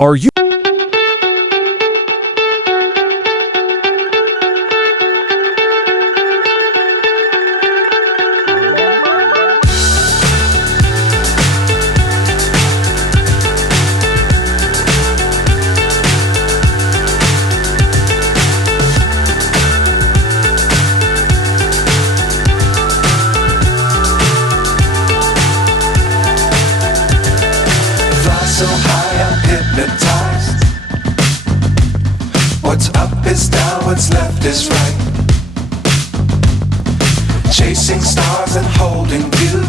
Are you so high I'm hypnotized? What's up is down, what's left is right. Chasing stars and holding you.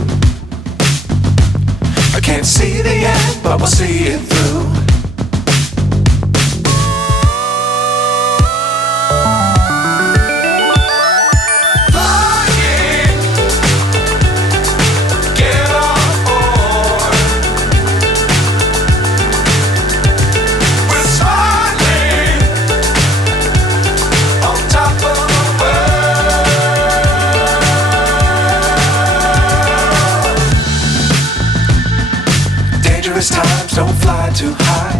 I can't see the end, but we'll see it through. Dangerous times, don't fly too high.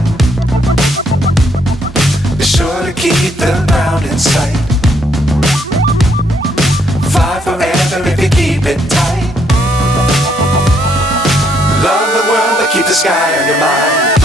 Be sure to keep the ground in sight. Fly forever if you keep it tight. Love the world, but keep the sky on your mind.